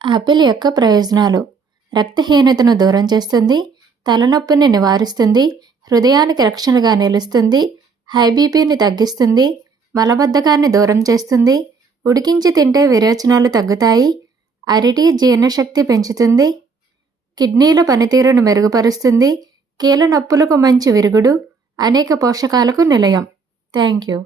Apple యొక్క ప్రయోజనాలు: రక్తహీనతను దూరం చేస్తుంది, తలనొప్పిని నివారిస్తుంది, హృదయానికి రక్షణగా నిలుస్తుంది, హై బీపీని తగ్గిస్తుంది, మలబద్ధకాన్ని దూరం చేస్తుంది, ఉడికించి తింటే విరేచనాలు తగ్గుతాయి, అరిటి జీర్ణశక్తి పెంచుతుంది, కిడ్నీల పనితీరును మెరుగుపరుస్తుంది, కీళ్ళ నొప్పులకు మంచి విరుగుడు, అనేక పోషకాలకు నిలయం. Thank you.